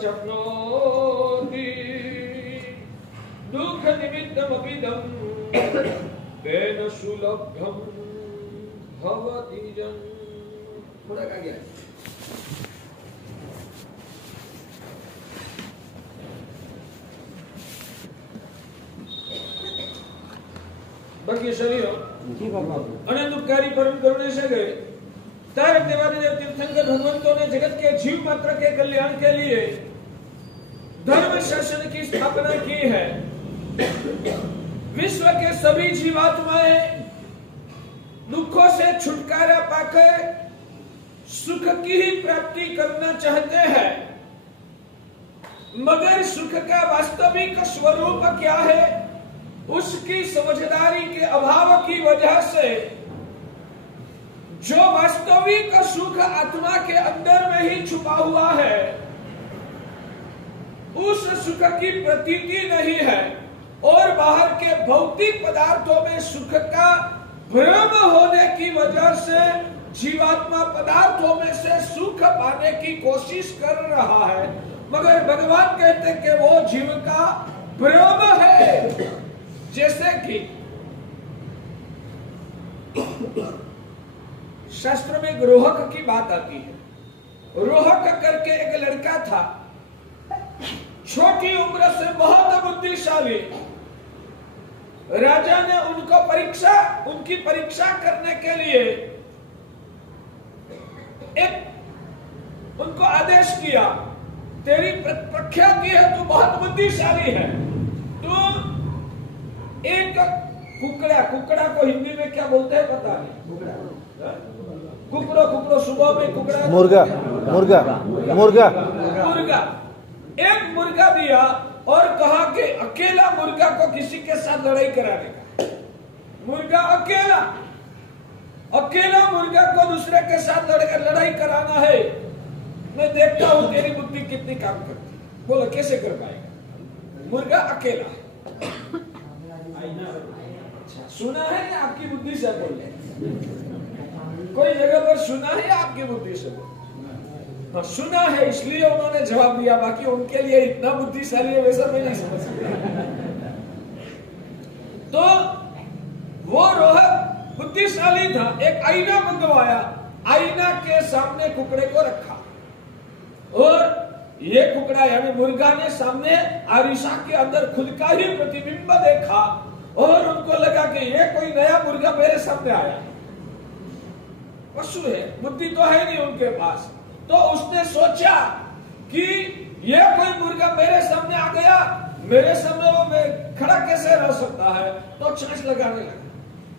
प्रचक्नोति दुख निमित्तमपिदं तेन सुलभ्यं भवति जन। थोड़ा क्या गया बाकी शरीर અને દુઃખકારી પરમ કરુણે से गए तारक देवादिदेव तीर्थंकर भगवंतों ने जगत के जीव मात्र के कल्याण के लिए धर्म शासन की स्थापना की है। विश्व के सभी जीवात्माएं दुखों से छुटकारा पाकर सुख की ही प्राप्ति करना चाहते हैं, मगर सुख का वास्तविक स्वरूप क्या है उसकी समझदारी के अभाव की वजह से जो वास्तविक सुख आत्मा के अंदर में ही छुपा हुआ है उस सुख की प्रतीति नहीं है और बाहर के भौतिक पदार्थों में सुख का भ्रम होने की वजह से जीवात्मा पदार्थों में से सुख पाने की कोशिश कर रहा है, मगर भगवान कहते कि वो जीव का भ्रम है। जैसे कि शास्त्र में रोहक की बात आती है। रोहक करके एक लड़का था, छोटी उम्र से बहुत बुद्धिशाली। राजा ने उनकी परीक्षा करने के लिए एक उनको आदेश किया, तेरी प्रख्याति है, तू बहुत बुद्धिशाली है, तू एक कुकड़ा को हिंदी में क्या बोलते हैं पता नहीं, कुकड़ो सुबह में कुकड़ा मुर्गा एक मुर्गा दिया और कहा कि अकेला मुर्गा को किसी के साथ लड़ाई कराने का। मुर्गा अकेला मुर्गा को दूसरे के साथ लड़ाई कराना है, मैं देखता हूं तेरी बुद्धि कितनी काम करती। बोलो कैसे कर पाएगा? मुर्गा अकेला सुना है या आपकी बुद्धि से बोले? कोई जगह पर सुना है या आपकी बुद्धि से बोले? हाँ, सुना है इसलिए उन्होंने जवाब दिया, बाकी उनके लिए इतना बुद्धिशाली है वैसा मैं नहीं समझ सकता। तो वो रोहक बुद्धिशाली था, एक आईना मंगवाया, आईना के सामने कुकड़े को रखा और ये कुकड़ा यानी मुर्गा ने सामने आरिशा के अंदर खुद का ही प्रतिबिंब देखा और उनको लगा कि ये कोई नया मुर्गा मेरे सामने आया। पशु है, बुद्धि तो है नहीं उनके पास, तो उसने सोचा कि ये कोई मुर्गा मेरे सामने आ गया, मेरे सामने वो खड़ा कैसे रह सकता है, तो चांच लगाने लगा।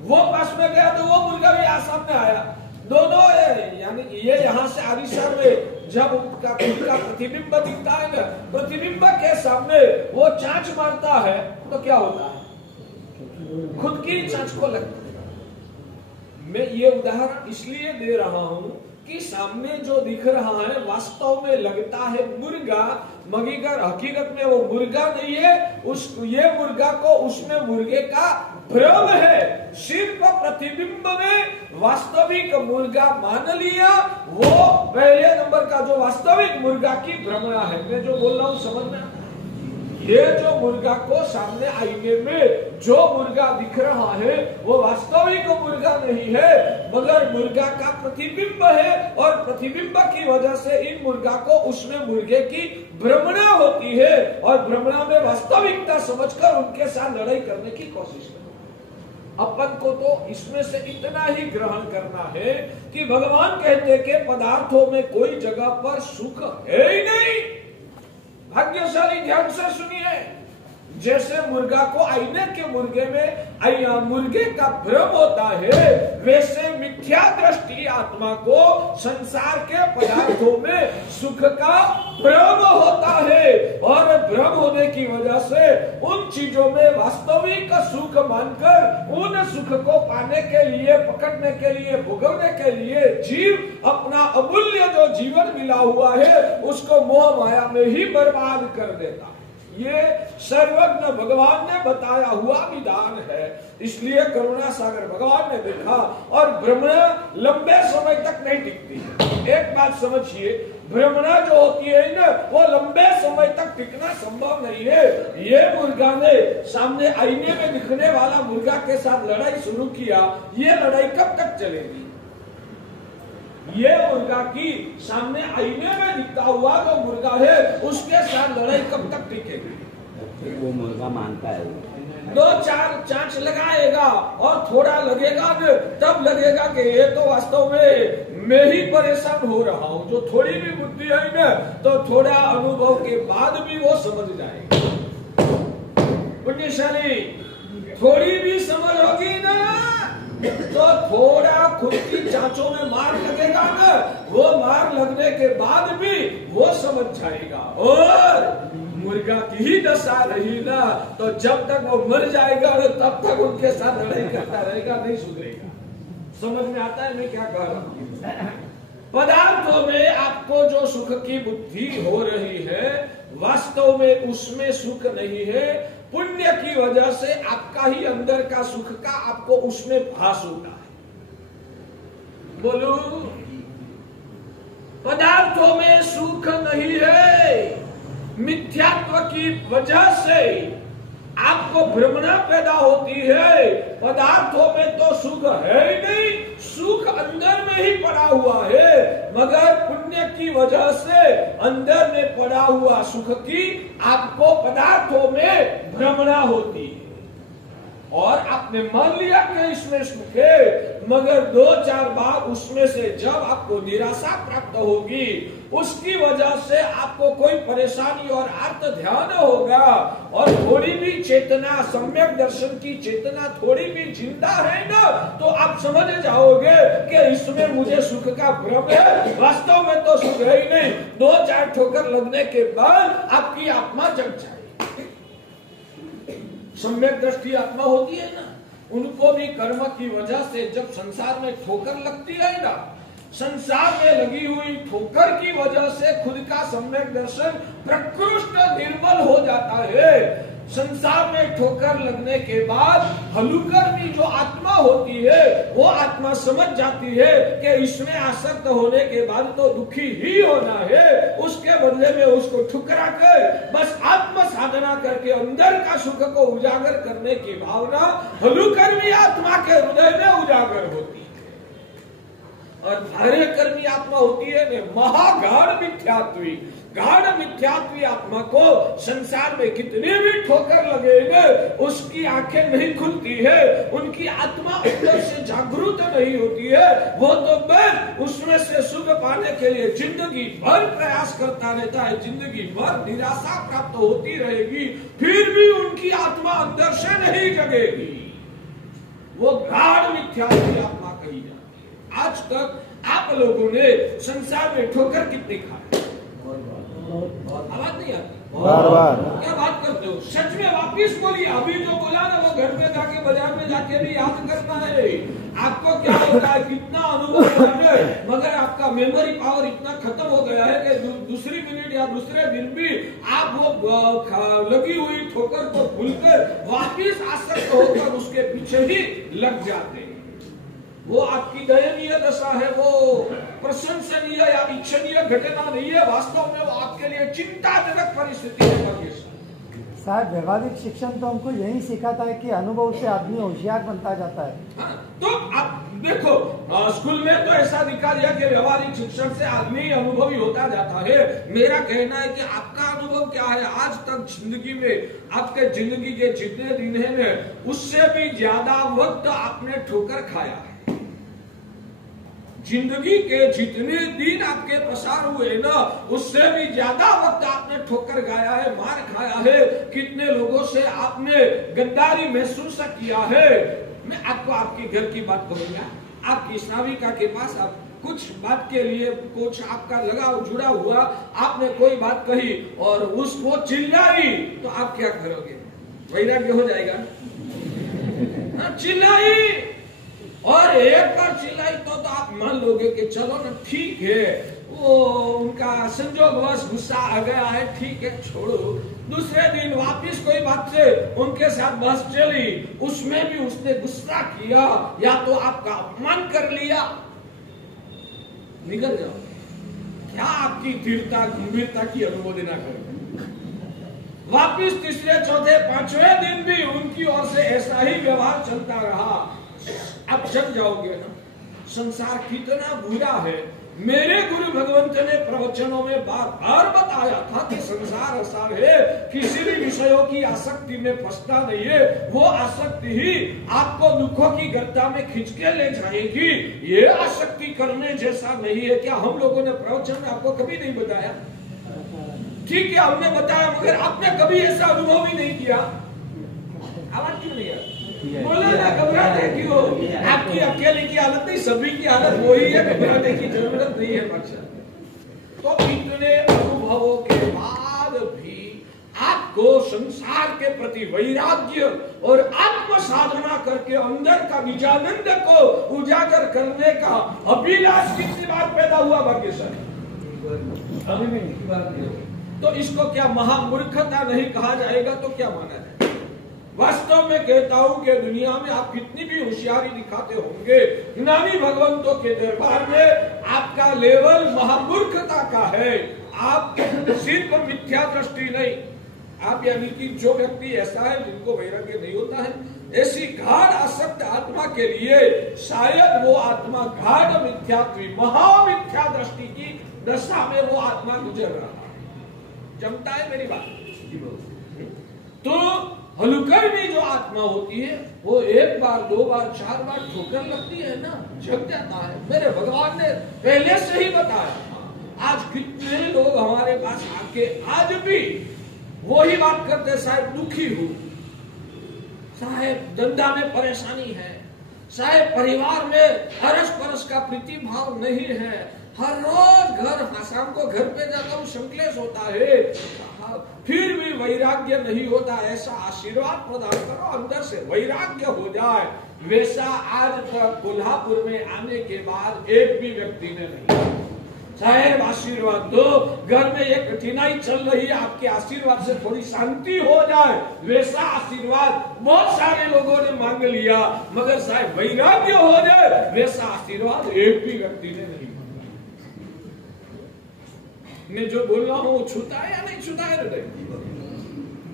वो पास में गया तो वो मुर्गा भी सामने आया। दोनों यानी ये यहाँ से आरिशा में जब उनका खुद का प्रतिबिंब दिखता है ना, प्रतिबिंब के सामने वो चांच मारता है तो क्या होता है? खुद की चांच को लगता है। मैं ये उदाहरण इसलिए दे रहा हूं कि सामने जो दिख रहा है वास्तव में लगता है मुर्गा, मगर हकीकत में वो मुर्गा नहीं है। ये मुर्गा को उसमें मुर्गे का भ्रम है, सिर्फ प्रतिबिंब में वास्तविक मुर्गा मान लिया। वो पहले नंबर का जो वास्तविक मुर्गा की भ्रमणा है। मैं जो बोल रहा हूं समझना, ये जो मुर्गा को सामने आईने में जो मुर्गा दिख रहा है वो वास्तविक मुर्गा नहीं है, मगर मुर्गा का प्रतिबिंब है और प्रतिबिंब की वजह से इन मुर्गा को उसमें मुर्गे की भ्रमणा होती है और भ्रमणा में वास्तविकता समझकर उनके साथ लड़ाई करने की कोशिश करती है। अपन को तो इसमें से इतना ही ग्रहण करना है कि भगवान कहते कि पदार्थों में कोई जगह पर सुख है ही नहीं। भाग्यशाली ध्यान से सुनिए, जैसे मुर्गा को आईने के मुर्गे में मुर्गे का भ्रम होता है, वैसे मिथ्या दृष्टि आत्मा को संसार के पदार्थों में सुख का भ्रम होता है और भ्रम होने की वजह से उन चीजों में वास्तविक सुख मानकर उन सुख को पाने के लिए, पकड़ने के लिए, भोगवने के लिए जीव अपना अमूल्य जो जीवन मिला हुआ है उसको मोह माया में ही बर्बाद कर देता। ये सर्वज्ञ भगवान ने बताया हुआ विधान है। इसलिए करुणा सागर भगवान ने देखा और भ्रमणा लंबे समय तक नहीं टिकती है। एक बात समझिए, भ्रमणा जो होती है ना, वो लंबे समय तक टिकना संभव नहीं है। ये मुर्गा ने सामने आईने में दिखने वाला मुर्गा के साथ लड़ाई शुरू किया, ये लड़ाई कब तक चलेगी? ये मुर्गा की सामने आईने में दिखता हुआ जो मुर्गा है, उसके साथ लड़ाई कब तक टिकेगी? वो मुर्गा मानता है, 2-4 चांच लगाएगा और थोड़ा लगेगा न, तब लगेगा कि ये तो वास्तव में मैं ही परेशान हो रहा हूँ। जो थोड़ी भी बुद्धि है न, तो थोड़ा अनुभव के बाद भी वो समझ जाएगा। पुण्यशाली थोड़ी भी समझ होगी ना, तो थोड़ा खुद की चांचों में मार लगेगा ना, वो मार लगने के बाद भी वो समझ जाएगा। और मुर्गा की ही दशा रही ना, तो जब तक वो मर जाएगा तब तक उनके साथ लड़ाई करता रहेगा, नहीं सुधरेगा। समझ में आता है मैं क्या कह रहा हूँ? पदार्थों में आपको जो सुख की बुद्धि हो रही है, वास्तव में उसमें सुख नहीं है। पुण्य की वजह से आपका ही अंदर का सुख का आपको उसमें भास होता है। बोलो, पदार्थों में सुख नहीं है। मिथ्यात्व की वजह से आपको भ्रमणा पैदा होती है। पदार्थों में तो सुख है ही नहीं, सुख अंदर में ही पड़ा हुआ है, मगर पुण्य की वजह से अंदर में पड़ा हुआ सुख की आपको पदार्थों में भ्रमणा होती है। और आपने मान लिया कि इसमें सुख है, मगर 2-4 बार उसमें से जब आपको निराशा प्राप्त होगी, उसकी वजह से आपको कोई परेशानी और आर्त ध्यान होगा, और थोड़ी भी चेतना, सम्यक दर्शन की चेतना थोड़ी भी जिंदा है ना, तो आप समझ जाओगे कि इसमें मुझे सुख का भ्रम है, वास्तव में तो सुख है ही नहीं। 2-4 ठोकर लगने के बाद आपकी आत्मा जग जाए। सम्यक दृष्टि आत्मा होती है ना, उनको भी कर्म की वजह से जब संसार में ठोकर लगती है ना, संसार में लगी हुई ठोकर की वजह से खुद का सम्यक दर्शन प्रकृष्ट निर्मल हो जाता है। संसार में ठोकर लगने के बाद हलुकर्मी जो आत्मा होती है, वो आत्मा समझ जाती है कि इसमें आसक्त होने के बाद तो दुखी ही होना है। उसके बदले में उसको ठुकरा कर बस आत्म साधना करके अंदर का सुख को उजागर करने की भावना हलुकर्मी आत्मा के हृदय में उजागर होती है। और धार्य कर्मी आत्मा होती है महागाढ़ मिथ्यात्वी। गाढ़ मिथ्यात्वी आत्मा को संसार में कितने भी ठोकर लगेंगे, उसकी आंखें नहीं खुलती है, उनकी आत्मा अंदर से जागरूक नहीं होती है। वो तो बस उसमें से सुख पाने के लिए जिंदगी भर प्रयास करता रहता है, जिंदगी भर निराशा प्राप्त होती रहेगी, फिर भी उनकी आत्मा अंदर से नहीं जगेगी। वो गाढ़ मिथ्यात्वी आत्मा कही जाती है। आज तक आप लोगों ने संसार में ठोकर कितनी खाई? आवाज नहीं आती? बार-बार। क्या बात करते हो? सच में वापिस बोलिए। अभी जो बोला ना, वो घर में जाके बाजार में जाके भी याद करना है। आपको क्या होता है, कितना अनुभव है, मगर आपका मेमोरी पावर इतना खत्म हो गया है कि दूसरी मिनट या दूसरे दिन भी आप वो लगी हुई ठोकर को भूलकर वापिस आसक्त होकर उसके पीछे ही लग जाते हैं। वो आपकी दयनीय दशा है, वो प्रशंसनीय या इच्छनीय घटना नहीं है, वास्तव में वो आपके लिए चिंताजनक परिस्थिति है। साहब, व्यवहारिक शिक्षण तो हमको यही सिखाता है कि अनुभव से आदमी होशियार बनता जाता है। हाँ, तो आप देखो, स्कूल में तो ऐसा दिखा दिया कि व्यवहारिक शिक्षण से आदमी अनुभवी होता जाता है। मेरा कहना है कि आपका अनुभव क्या है? आज तक जिंदगी में, आपके जिंदगी के जितने दिन है, उससे भी ज्यादा वक्त आपने ठोकर खाया है। जिंदगी के जितने दिन आपके प्रसार हुए ना, उससे भी ज्यादा वक्त आपने ठोकर खाया है, मार खाया है। कितने लोगों से आपने गद्दारी महसूस किया है। मैं आपको आपके घर की बात करूंगा। आपकी स्नाविका के पास आप कुछ बात के लिए कुछ आपका लगाव जुड़ा हुआ, आपने कोई बात कही और उसको चिल्लाई, तो आप क्या करोगे? वैराग्य हो जाएगा। चिल्लाई, और एक बार चिल्लाई तो आप मान लोगे कि चलो ना ठीक है, वो उनका संजोगवश गुस्सा आ गया है, ठीक है छोड़ो। दूसरे दिन वापिस कोई बात से उनके साथ बहस चली, उसमें भी उसने गुस्सा किया या तो आपका अपमान कर लिया, निकल जाओ। क्या आपकी धीरता गंभीरता की अनुमोदना करें। वापिस तीसरे चौथे पांचवें दिन भी उनकी ओर से ऐसा ही व्यवहार चलता रहा। अब जग जाओगे ना, संसार कितना बुरा है। मेरे गुरु भगवंत ने प्रवचनों में बार बार बताया था कि संसार ऐसा है, किसी भी विषयों की आसक्ति में फंसना नहीं है। वो आसक्ति ही आपको दुखों की गड्ढा में खींच के ले जाएगी। ये आसक्ति करने जैसा नहीं है। क्या हम लोगों ने प्रवचन में आपको कभी नहीं बताया? ठीक है, हमने बताया, मगर आपने कभी ऐसा अनुभव ही नहीं किया। आवाज क्यों नहीं है? बोलो ना, घबराते क्यों? आपकी अकेले की हालत नहीं, सभी की हालत वही है, घबराने की जरूरत नहीं है। तो इतने अनुभवों के बाद भी आपको संसार के प्रति वैराग्य और आत्म साधना करके अंदर का निजानंद को उजागर करने का अभिलाष कितनी बार पैदा हुआ भाग्यशाली? तो इसको क्या महामूर्खता नहीं कहा जाएगा तो क्या माना जाए? वास्तव में कहता हूं कि दुनिया में आप कितनी भी होशियारी दिखाते होंगे, ज्ञानी भगवंतों के दरबार में आपका लेवल महामूर्खता का है। आप सिर्फ मिथ्या दृष्टि नहीं, आप यानी कि जो व्यक्ति ऐसा है जिनको वैराग्य नहीं होता है, ऐसी गाढ़ आसक्त आत्मा के लिए शायद वो आत्मा गाढ़ मिथ्यात्वी महामिथ्या दृष्टि की दशा में वो आत्मा गुजर रहा है। जमता है मेरी बात? तो हलुकर्मी जो आत्मा होती है वो एक बार, दो बार, चार बार ठोकर लगती है ना, जग जाता है। मेरे भगवान ने पहले से ही बताया। आज कितने लोग हमारे पास आके आज भी वही बात करते, साहब दुखी हूं, साहब धंधा में परेशानी है, साहब परिवार में हरस परस का प्रीति भाव नहीं है, हर रोज शाम को घर पे जाता हूँ संक्लेश होता है, फिर भी वैराग्य नहीं होता। ऐसा आशीर्वाद प्रदान करो, अंदर से वैराग्य हो जाए। वैसा आज तक कोल्हापुर में आने के बाद एक भी व्यक्ति ने नहीं। साहेब आशीर्वाद दो, घर में एक कठिनाई चल रही है, आपके आशीर्वाद से थोड़ी शांति हो जाए, वैसा आशीर्वाद बहुत सारे लोगों ने मांग लिया, मगर साहेब वैराग्य हो जाए वैसा आशीर्वाद एक भी व्यक्ति ने नहीं। मैं जो बोल रहा हूँ वो छूता है या नहीं छूता है?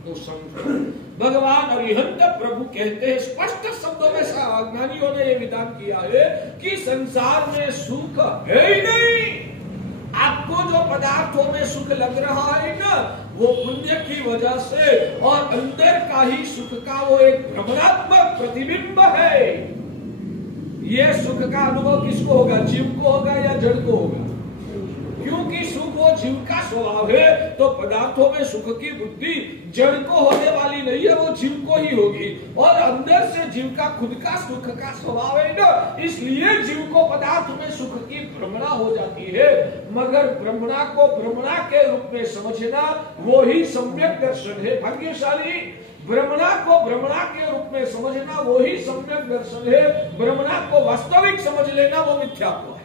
तो समझो, भगवान अरिहंत प्रभु कहते हैं स्पष्ट शब्दों में, ज्ञानियों ने ये विधान किया है कि संसार में सुख है ही नहीं। आपको जो पदार्थों में सुख लग रहा है ना, वो पुण्य की वजह से और अंदर का ही सुख का वो एक भ्रमणात्मक प्रतिबिंब है। ये सुख का अनुभव किसको होगा? जीव को होगा या जड़ को होगा? क्योंकि सुख वो जीव का स्वभाव है, तो पदार्थों में सुख की बुद्धि जड़ को होने वाली नहीं है, वो जीव को ही होगी। और अंदर से जीव का खुद का सुख का स्वभाव है ना, इसलिए जीव को पदार्थ में सुख की भ्रमणा हो जाती है। मगर भ्रमणा को भ्रमणा के रूप में समझना वो ही सम्यक दर्शन है। भाग्यशाली भ्रमणा को भ्रमणा के रूप में समझना वो ही सम्यक दर्शन है। भ्रमणा को वास्तविक समझ लेना वो मिथ्यात्व है।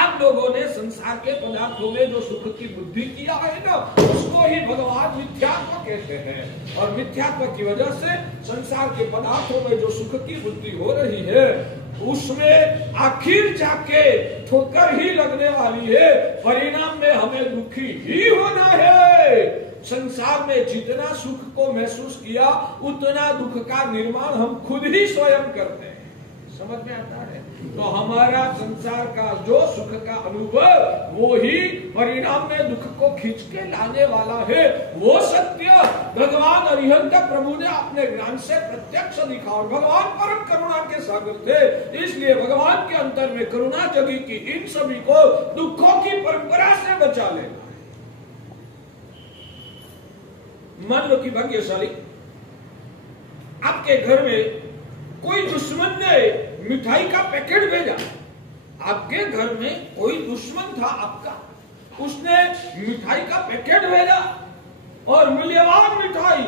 आप लोगों ने संसार के पदार्थों में जो सुख की बुद्धि किया है ना, उसको ही भगवान मिथ्यात्व कहते हैं। और मिथ्यात्व की वजह से संसार के पदार्थों में जो सुख की बुद्धि हो रही है, उसमें आखिर जाके ठोकर ही लगने वाली है। परिणाम में हमें दुखी ही होना है। संसार में जितना सुख को महसूस किया, उतना दुख का निर्माण हम खुद ही स्वयं करते हैं। समझ में आता है? तो हमारा संसार का जो सुख का अनुभव वो ही परिणाम में दुख को खींच के लाने वाला है। वो सत्य भगवान अरिहंत प्रभु ने अपने ज्ञान से प्रत्यक्ष दिखा। और भगवान परम करुणा के सागर थे, इसलिए भगवान के अंतर में करुणा जगी कि इन सभी को दुखों की परंपरा से बचा लेना। मान लो कि भाग्यशाली आपके घर में कोई दुश्मन ने मिठाई का पैकेट भेजा। आपके घर में कोई दुश्मन था आपका, उसने मिठाई का पैकेट भेजा और मूल्यवान मिठाई,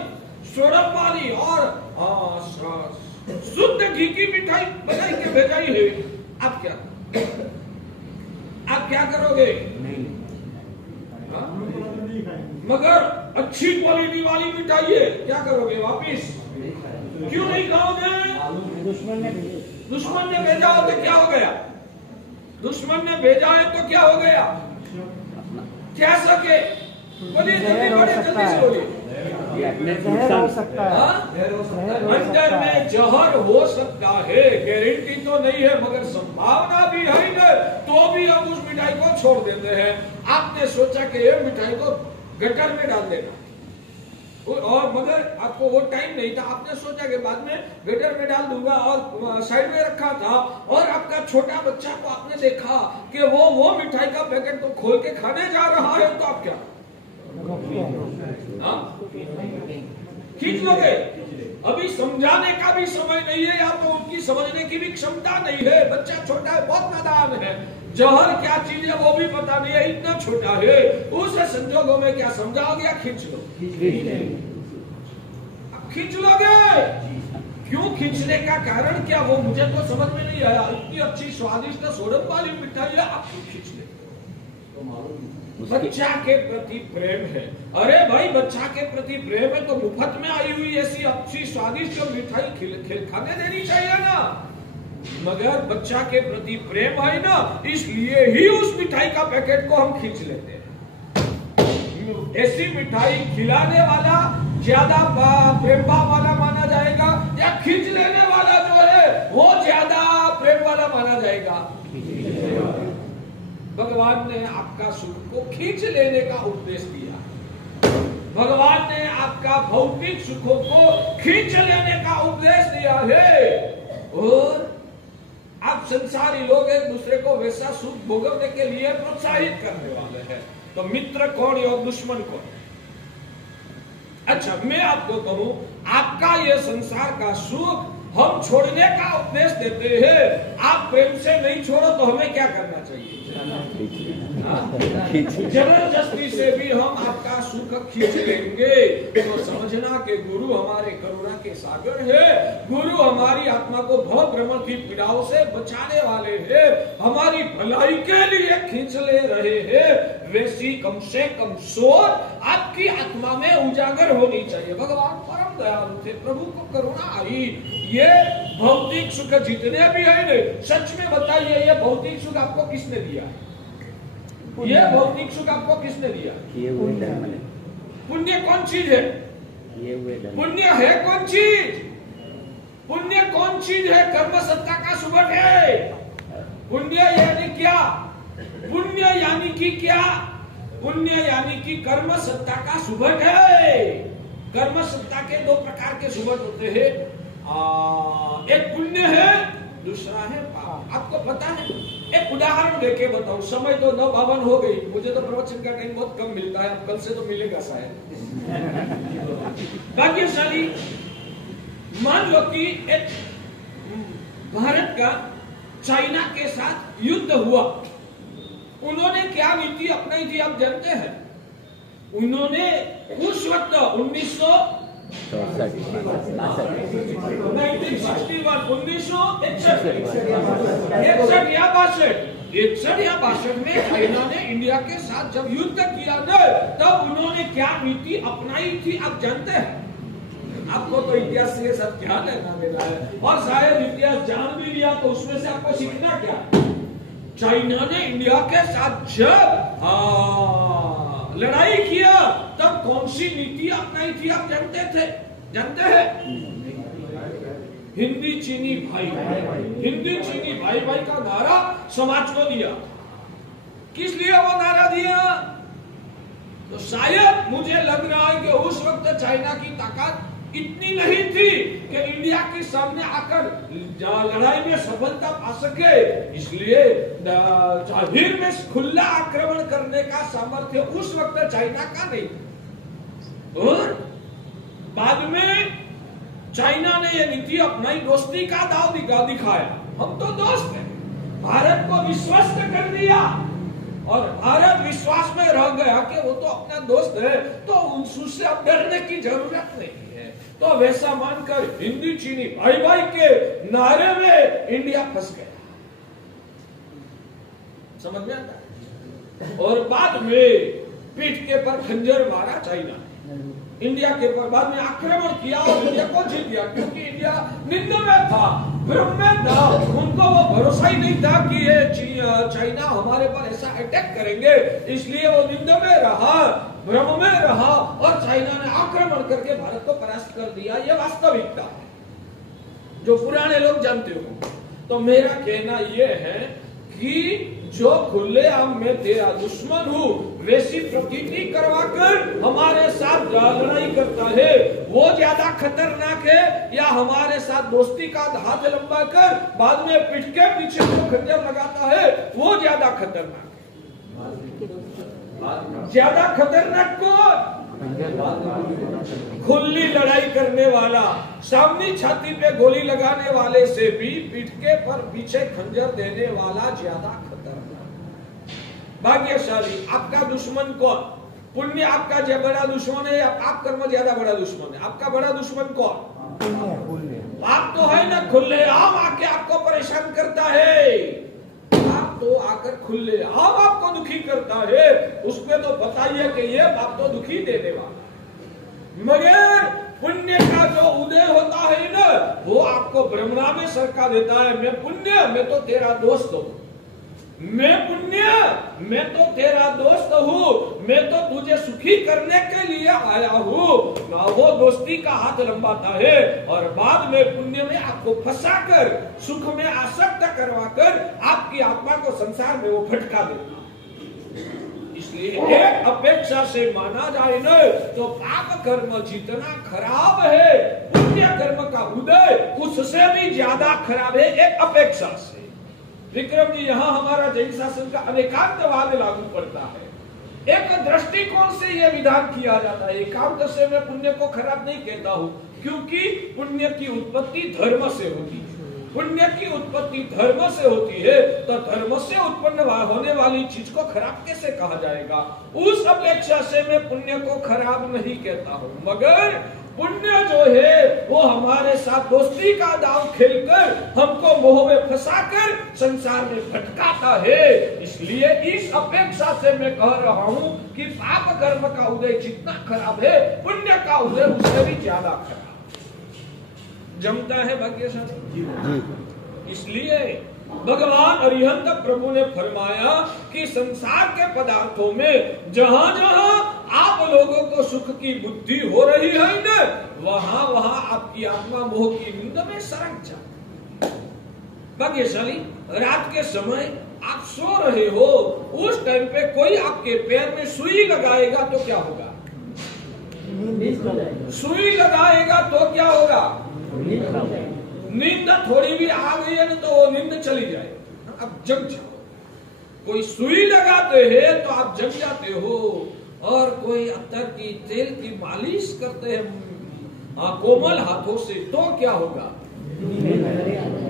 सोडम वाली और शुद्ध घी की मिठाई बनाई के भेजाई है। आप क्या करोगे? नहीं। मगर अच्छी क्वालिटी वाली मिठाई है, क्या करोगे? वापिस क्यों नहीं खाओगे? दुश्मन ने भेजा हो तो क्या हो गया? दुश्मन ने भेजा है तो क्या हो गया? क्या सके? बोलिए जल्दी, बड़े जल्दी से बोलिए। ये अपने जहर हो सकता है। हाँ? जहर हो अंदर सकता है। में जहर हो सकता है, गारंटी तो नहीं है, मगर संभावना भी है ना, तो भी हम उस मिठाई को छोड़ देते हैं। आपने सोचा कि ये मिठाई को गटर में डाल देना, और मगर आपको वो टाइम नहीं था, आपने सोचा कि बाद में गटर में डाल दूंगा और साइड में रखा था, और आपका छोटा बच्चा को आपने देखा कि वो मिठाई का पैकेट तो खोल के खाने जा रहा है, तो आप क्या खींच लोगे? अभी समझाने का भी समय नहीं है, या तो उनकी समझने की भी क्षमता नहीं है। बच्चा छोटा है, बहुत नादान है, जहर क्या चीज है वो भी पता नहीं है, इतना छोटा है। उस संजोगों में क्या समझाओगे या खींच लो? खींच लोगे। क्यों खींचने का कारण क्या, वो मुझे तो समझ में नहीं आया। इतनी अच्छी स्वादिष्ट सोडम वाली मिठाई है, आप क्यों खींच ले? बच्चा के प्रति प्रेम है। अरे भाई, बच्चा के प्रति प्रेम है तो मुफ्त में आई हुई ऐसी अच्छी स्वादिष्ट मिठाई खाने देनी चाहिए ना। मगर बच्चा के प्रति प्रेम है ना, इसलिए ही उस मिठाई का पैकेट को हम खींच लेते हैं। ऐसी मिठाई खिलाने वाला ज्यादा प्रेम भाव वाला माना जाएगा, या खींच लेने वाला जो है वो ज्यादा प्रेम वाला माना जाएगा? भगवान ने आपका सुख को खींच लेने का उपदेश दिया। भगवान ने आपका भौतिक सुखों को खींच लेने का उपदेश दिया है, और आप संसारी लोग एक दूसरे को वैसा सुख भोगवने के लिए प्रोत्साहित करने वाले हैं। तो मित्र कौन और दुश्मन कौन? अच्छा, मैं आपको कहूं, आपका ये संसार का सुख हम छोड़ने का उपदेश देते हैं। आप प्रेम से नहीं छोड़ो तो हमें क्या करना चाहिए? जबरदस्ती से भी हम आपका सुख खींच लेंगे तो समझना कि गुरु हमारे करुणा के सागर है। गुरु हमारी आत्मा को भव भ्रम की पीड़ाओं से बचाने वाले हैं, हमारी भलाई के लिए खींच ले रहे हैं। वैसी कम से कम सोच आपकी आत्मा में उजागर होनी चाहिए। भगवान परम दयालु थे, प्रभु को करुणा आई। ये भौतिक सुख जितने भी है, सच में बताइए, ये भौतिक सुख आपको किसने दिया? ये भौतिक सुख आपको किसने दिया? पुण्य कौन चीज है? पुण्य है कौन चीज? पुण्य कौन चीज है? कर्म सत्ता का सुबह है। पुण्य यानी क्या? पुण्य यानी कि क्या? पुण्य यानी कि कर्म सत्ता का सुबह है। कर्म सत्ता के दो प्रकार के सुबह होते हैं, एक पुण्य है, दूसरा है पाप। आपको पता है? एक उदाहरण देके बताऊं, समय तो 9:52 हो गई, मुझे तो प्रवचन का टाइम बहुत कम मिलता है, अब कल से तो मिलेगा शायद। भाग्यशाली मान लो कि एक भारत का चाइना के साथ युद्ध हुआ। उन्होंने क्या नीति अपनाई थी आप जानते हैं? उन्होंने उस वक्त 1961 या 62 में चाइना ने इंडिया के साथ जब युद्ध किया ना, तब उन्होंने क्या नीति अपनाई थी आप जानते हैं? आपको तो इतिहास से सब क्या लेना देना है, और शायद इतिहास जान भी लिया तो उसमें से आपको सीखना क्या? चाइना ने इंडिया के साथ जब लड़ाई किया तब कौन सी नीति अपनाई थी आप जानते थे? जानते हैं? हिंदी चीनी भाई, हिंदी चीनी भाई भाई का नारा समाज को दिया। किस लिए वो नारा दिया? तो शायद मुझे लग रहा है कि उस वक्त चाइना की ताकत इतनी नहीं थी कि इंडिया के सामने आकर लड़ाई में सफलता पा सके, इसलिए जाहिर में खुला आक्रमण करने का सामर्थ्य उस वक्त चाइना का नहीं था। और बाद में चाइना ने यह नीति अपनाई, दोस्ती का दाव दिखाया। हम तो दोस्त हैं, भारत को विश्वस्त कर दिया, और भारत विश्वास में रह गया कि वो तो अपना दोस्त है, तो उससे अब डरने की जरूरत नहीं है। तो वैसा मानकर हिंदी चीनी भाई भाई के नारे में इंडिया फंस गया। समझ में आता है? और बाद में पीठ के पर खंजर मारा चाइना ने, इंडिया के ऊपर बाद में आक्रमण किया और इंडिया को जीत दिया, क्योंकि इंडिया निंदा में था, भ्रम में था, उनको वो भरोसा ही नहीं था कि ये चाइना हमारे पर ऐसा अटैक करेंगे, इसलिए वो निंदा में रहा, भ्रम में रहा और चाइना ने आक्रमण करके भारत को परास्त कर दिया। ये वास्तविकता है जो पुराने लोग जानते हो। तो मेरा कहना यह है कि जो खुलेआम में तेरा दुश्मन हूँ वैसी प्रतीति करवाकर हमारे साथ लड़ाई करता है, वो ज्यादा खतरनाक है या हमारे साथ दोस्ती का हाथ लंबा कर बाद में पीठ के पीछे जो खंजर लगाता है वो ज्यादा खतरनाक है। ज्यादा खतरनाक कौन? खुली लड़ाई करने वाला, सामने छाती पे गोली लगाने वाले से भी पीठ के पर पीछे खंजर देने वाला ज्यादा खतरनाक। भाग्यशाली आपका दुश्मन कौन? पुण्य आपका बड़ा दुश्मन है या पाप कर्म ज्यादा बड़ा दुश्मन है? आपका बड़ा दुश्मन कौन? पाप तो है ना, खुलेआम आके आपको परेशान करता है, आप तो आकर खुले आम आपको दुखी करता है, उसमें तो पता ही है कि ये बाप तो दुखी देने वाला। मगर पुण्य का जो उदय होता है ना, वो आपको भ्रमणा में सरका देता है, मैं पुण्य, मैं तो तेरा दोस्त हूँ, मैं पुण्य, मैं तो तेरा दोस्त हूँ, मैं तो तुझे सुखी करने के लिए आया हूँ। वो दोस्ती का हाथ लंबाता है और बाद में पुण्य में आपको फंसाकर सुख में आसक्त करवाकर आपकी आत्मा को संसार में वो भटका देता। इसलिए एक अपेक्षा से माना जाए न तो पाप कर्म जितना खराब है, पुण्य कर्म का उदय उससे भी ज्यादा खराब है एक अपेक्षा से। विक्रम जी, यहाँ हमारा जैन शासन का अनेकांतवाद लागू पड़ता है। एक दृष्टिकोण से यह विधान किया जाता है। एकांत से मैं पुण्य को खराब नहीं कहता हूँ, क्योंकि पुण्य की उत्पत्ति धर्म से होती है। पुण्य की उत्पत्ति धर्म से होती है, तो धर्म से उत्पन्न होने वाली चीज को खराब कैसे कहा जाएगा? उस अपेक्षा से मैं पुण्य को खराब नहीं कहता हूँ, मगर पुण्य जो है वो हमारे साथ दोस्ती का दाव खेलकर हमको मोह में फंसाकर संसार में भटकाता है। इसलिए इस अपेक्षा से मैं कह रहा हूँ कि पाप कर्म का उदय जितना खराब है, पुण्य का उदय उससे भी ज्यादा खराब जमता है। भाग्यशाली इसलिए भगवान अरिहंत प्रभु ने फरमाया कि संसार के पदार्थों में जहां जहां आप लोगों को सुख की बुद्धि हो रही है न, वहां वहां आपकी आत्मा मोह की नींद में सरक जाए। भाग्यशाली रात के समय आप सो रहे हो, उस टाइम पे कोई आपके पैर में सुई लगाएगा तो क्या होगा? सुई लगाएगा तो क्या होगा? नींद थोड़ी भी आ गई है ना तो वो नींद चली जाए, अब जग जाओ। कोई सुई लगाते हैं तो आप जग जाते हो, और कोई अत्तर की तेल की मालिश करते हैं कोमल हाथों से तो क्या होगा?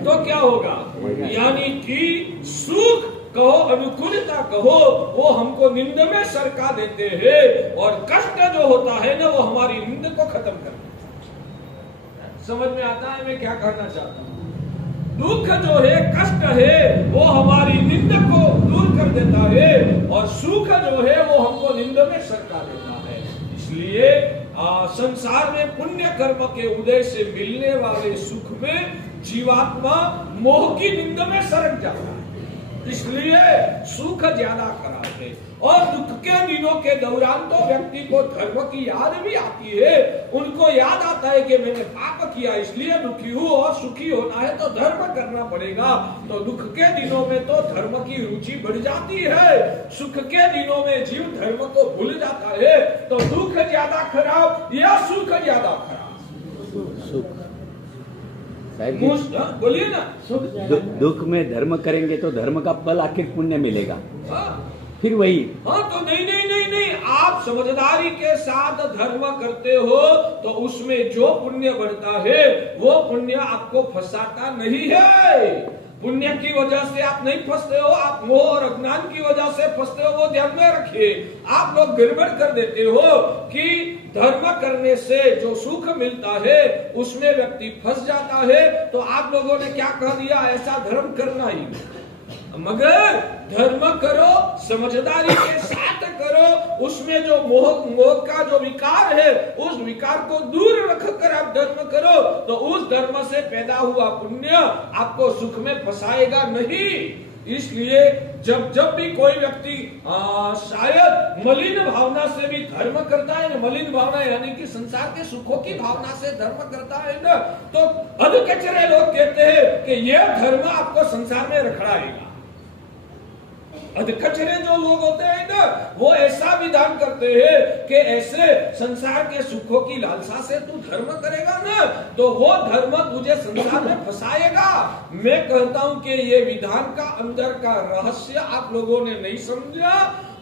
तो क्या होगा? यानी कि सुख कहो, अनुकूलता कहो, वो हमको नींद में सरका देते हैं, और कष्ट जो होता है ना वो हमारी नींद को खत्म कर देता है। समझ में आता है मैं क्या कहना चाहता हूँ? दुख जो है, कष्ट है, वो हमारी नींद को दूर कर देता है, और सुख जो है वो हमको नींद में सरका देता है। इसलिए संसार में पुण्य कर्म के उदय से मिलने वाले सुख में जीवात्मा मोह की नींद में सरक जाता है। इसलिए सुख ज्यादा खराब है, और दुख के दिनों के दौरान तो व्यक्ति को धर्म की याद भी आती है। उनको याद आता है कि मैंने पाप किया इसलिए दुखी हूँ, और सुखी होना है तो धर्म करना पड़ेगा। तो दुख के दिनों में तो धर्म की रुचि बढ़ जाती है, सुख के दिनों में जीव धर्म को भूल जाता है। तो दुख ज्यादा खराब या सुख ज्यादा खराब? सुख। बोलिए ना। दुख में धर्म करेंगे तो धर्म का फल आखिर पुण्य मिलेगा। फिर वही। हाँ तो नहीं, आप समझदारी के साथ धर्म करते हो तो उसमें जो पुण्य बढ़ता है वो पुण्य आपको फंसाता नहीं है। पुण्य की वजह से आप नहीं फंसते हो, आप मोह और अज्ञान की वजह से फंसते हो, वो ध्यान में रखिए। आप लोग गड़बड़ कर देते हो कि धर्म करने से जो सुख मिलता है उसमें व्यक्ति फंस जाता है। तो आप लोगों ने क्या कह दिया? ऐसा धर्म करना ही। मगर धर्म करो, समझदारी के साथ करो, उसमें जो मोह का जो विकार है उस विकार को दूर रखकर आप धर्म करो, तो उस धर्म से पैदा हुआ पुण्य आपको सुख में फंसाएगा नहीं। इसलिए जब भी कोई व्यक्ति शायद मलिन भावना से भी धर्म करता है, मलिन भावना यानी कि संसार के सुखों की भावना से धर्म करता है ना, तो अधकचरे लोग कहते हैं कि यह धर्म आपको संसार में रखड़ाएगा। अधकचरे जो लोग होते हैं ना, वो ऐसा विधान करते हैं कि ऐसे संसार के सुखों की लालसा से तू धर्म करेगा ना, तो वो धर्म तुझे संसार में फंसाएगा। मैं कहता हूं कि ये विधान का अंदर का रहस्य आप लोगों ने नहीं समझा।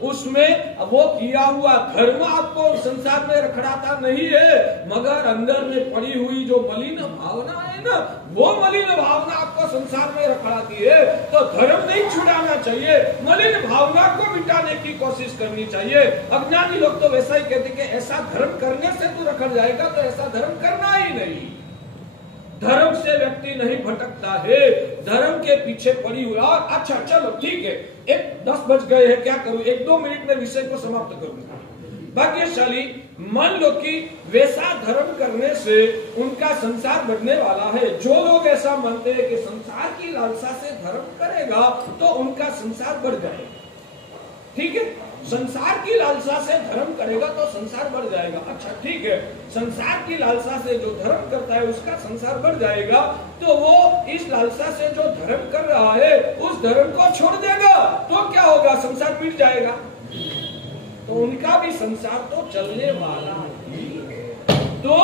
उसमें वो किया हुआ धर्म आपको संसार में रखड़ाता नहीं है, मगर अंदर में पड़ी हुई जो मलिन भावना है ना, वो मलिन भावना आपको संसार में रखड़ाती है। तो धर्म नहीं छुड़ाना चाहिए, मलिन भावना को मिटाने की कोशिश करनी चाहिए। अज्ञानी लोग तो वैसा ही कहते कि ऐसा धर्म करने से तू रखड़ जाएगा, तो ऐसा धर्म करना ही नहीं। धर्म से व्यक्ति नहीं भटकता है, धर्म के पीछे पड़ी हुई। और अच्छा चलो ठीक है, 10 बज गए हैं, क्या करूं, 1-2 मिनट में विषय को समाप्त करूंगा। भाग्यशाली मान लो कि वैसा धर्म करने से उनका संसार बढ़ने वाला है। जो लोग ऐसा मानते हैं कि संसार की लालसा से धर्म करेगा तो उनका संसार बढ़ जाएगा, ठीक है, संसार की लालसा से धर्म करेगा तो संसार बढ़ जाएगा। अच्छा ठीक है, संसार की लालसा से जो धर्म करता है उसका संसार बढ़ जाएगा, तो वो इस लालसा से जो धर्म कर रहा है उस धर्म को छोड़ देगा, तो क्या होगा, संसार मिट जाएगा। तो उनका भी संसार तो चलने वाला ही है। तो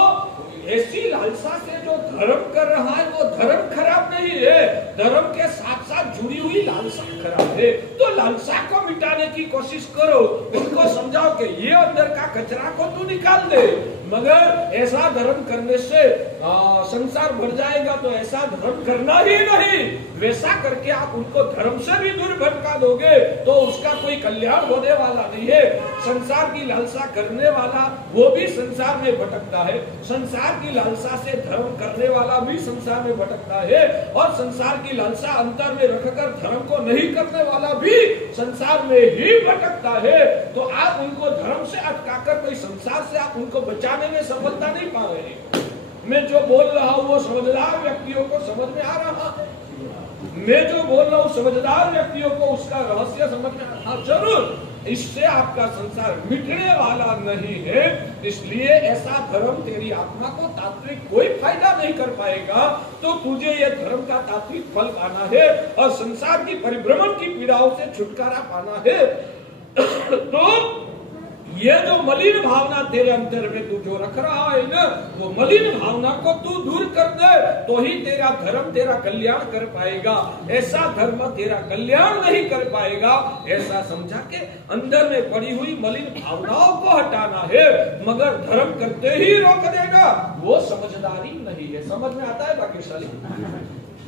ऐसी लालसा से जो धर्म कर रहा है वो धर्म खराब नहीं है, धर्म के साथ साथ जुड़ी हुई लालसा खराब है। तो लालसा को मिटाने की कोशिश करो, उनको समझाओ कि ये अंदर का कचरा को तू निकाल दे। मगर ऐसा धर्म करने से संसार बढ़ जाएगा, तो ऐसा धर्म करना ही नहीं। वैसा करके आप उनको धर्म से भी दूर भटका दोगे तो उसका कोई कल्याण होने वाला नहीं है। संसार की लालसा करने वाला वो भी संसार में भटकता है, संसार की लालसा से धर्म करने वाला भी संसार में भटकता है, और संसार की लालसा अंतर में रखकर धर्म को नहीं करने वाला भी संसार में ही भटकता है। तो आप उनको धर्म से अटकाकर कोई संसार से आप उनको बचाने में सफलता नहीं पा रहे। मैं जो बोल रहा हूँ वो समझदार व्यक्तियों को समझ में आ रहा है, मैं जो बोल रहा हूँ समझदार व्यक्तियों को उसका रहस्य समझ में आ रहा है। जरूर इससे आपका संसार मिटने वाला नहीं है, इसलिए ऐसा धर्म तेरी आत्मा को तात्विक कोई फायदा नहीं कर पाएगा। तो तुझे यह धर्म का तात्विक फल पाना है और संसार की परिभ्रमण की पीड़ाओं से छुटकारा पाना है। तो ये जो मलिन भावना तेरे अंतर में तू जो रख रहा है ना, वो मलिन भावना को तू दूर कर दे, तो ही तेरा धर्म तेरा कल्याण कर पाएगा। ऐसा धर्म तेरा कल्याण नहीं कर पाएगा, ऐसा समझा के अंदर में पड़ी हुई मलिन भावनाओं को हटाना है, मगर धर्म करते ही रोक देना वो समझदारी नहीं है। समझ में आता है भाग्यशाली?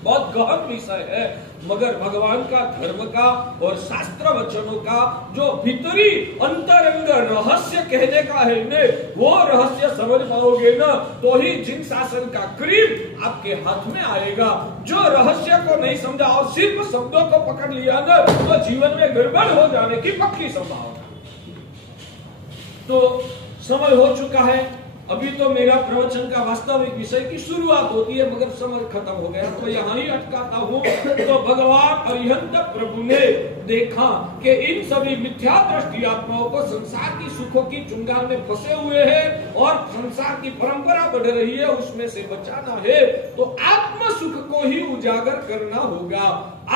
बहुत गहन विषय है, मगर भगवान का धर्म का और शास्त्र वचनों का जो भीतरी अंतरंग रहस्य कहने का है ने, वो रहस्य समझ पाओगे ना, तो ही जिन शासन का क्रीम आपके हाथ में आएगा। जो रहस्य को नहीं समझा और सिर्फ शब्दों को पकड़ लिया ना, तो जीवन में गड़बड़ हो जाने की पक्की संभावना। तो समय हो चुका है, अभी तो मेरा प्रवचन का वास्तविक विषय की शुरुआत होती है, मगर समय खत्म हो गया, तो यहाँ ही अटकाता हूँ। तो भगवान अरिहंत प्रभु ने देखा कि इन सभी मिथ्या दृष्टि आत्माओं को संसार की सुखों की चुंगाल में फंसे हुए हैं और संसार की परंपरा बढ़ रही है, उसमें से बचाना है। तो आत्म सुख को ही उजागर करना होगा।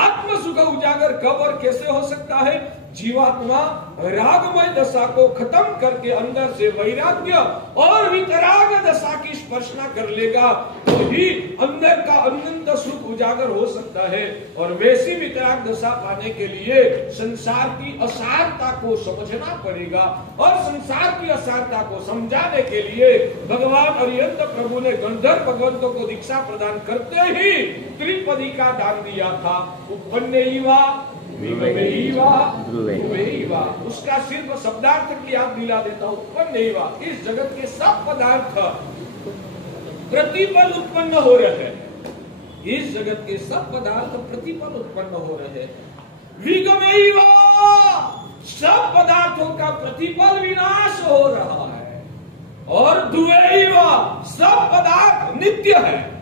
आत्म सुख उजागर कब और कैसे हो सकता है? जीवात्मा रागमय दशा को खत्म करके अंदर से वैराग्य और वितराग दशा की स्पर्शना कर लेगा, तो ही अंदर का अनंत सुख उजागर हो सकता है। और वैसी वितराग दशा पाने के लिए संसार की असारता को समझना पड़ेगा, और संसार की असारता को समझाने के लिए भगवान अरिहंत प्रभु ने गंधर्व भगवंतों को दीक्षा प्रदान करते ही त्रिपदी का दान दिया था। उपन्नैवा उसका सिर्फ शब्दार्थ की याद दिला देता हूँ। उपन्नैवा, इस जगत के सब पदार्थ प्रतिपल उत्पन्न हो रहे हैं, इस जगत के सब पदार्थ प्रतिपल उत्पन्न हो रहे हैं। विगमैव, सब पदार्थों का प्रतिपल विनाश हो रहा है, और द्वैव, सब पदार्थ नित्य है।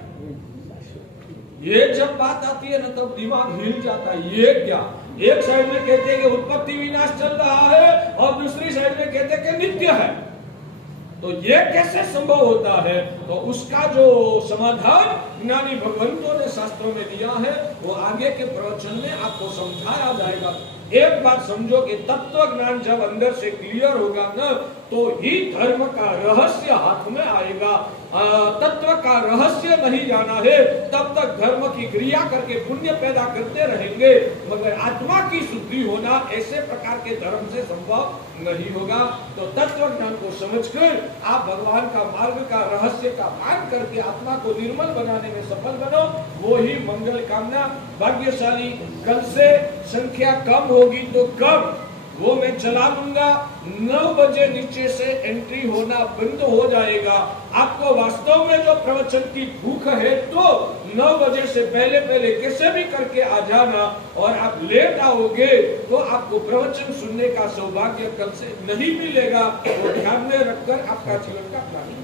ये जब बात आती है ना तब दिमाग हिल जाता है। ये क्या, एक साइड में कहते हैं कि उत्पत्ति विनाश चल रहा है और दूसरी साइड में कहते हैं कि नित्य है, तो ये कैसे संभव होता है? तो उसका जो समाधान ज्ञानी भगवंतों ने शास्त्रों में दिया है वो आगे के प्रवचन में आपको समझाया जाएगा। एक बात समझो कि तत्व ज्ञान जब अंदर से क्लियर होगा ना तो ही धर्म का रहस्य हाथ में आएगा। तत्व का रहस्य नहीं जाना है तब तक धर्म की क्रिया करके पुण्य पैदा करते रहेंगे, मगर आत्मा की शुद्धि होना ऐसे प्रकार के धर्म से संभव नहीं होगा। तो तत्व ज्ञान को समझकर आप भगवान का मार्ग का रहस्य का पान करके आत्मा को निर्मल बनाने में सफल बनो, वो ही मंगल कामना। भाग्यशाली, कल से संख्या कम होगी तो कम, वो मैं चला लूंगा। 9 बजे नीचे से एंट्री होना बंद हो जाएगा। आपको वास्तव में जो प्रवचन की भूख है तो 9 बजे से पहले कैसे भी करके आ जाना, और आप लेट आओगे तो आपको प्रवचन सुनने का सौभाग्य कल से नहीं मिलेगा। वो ध्यान में रखकर आपका जीवन का प्लानिंग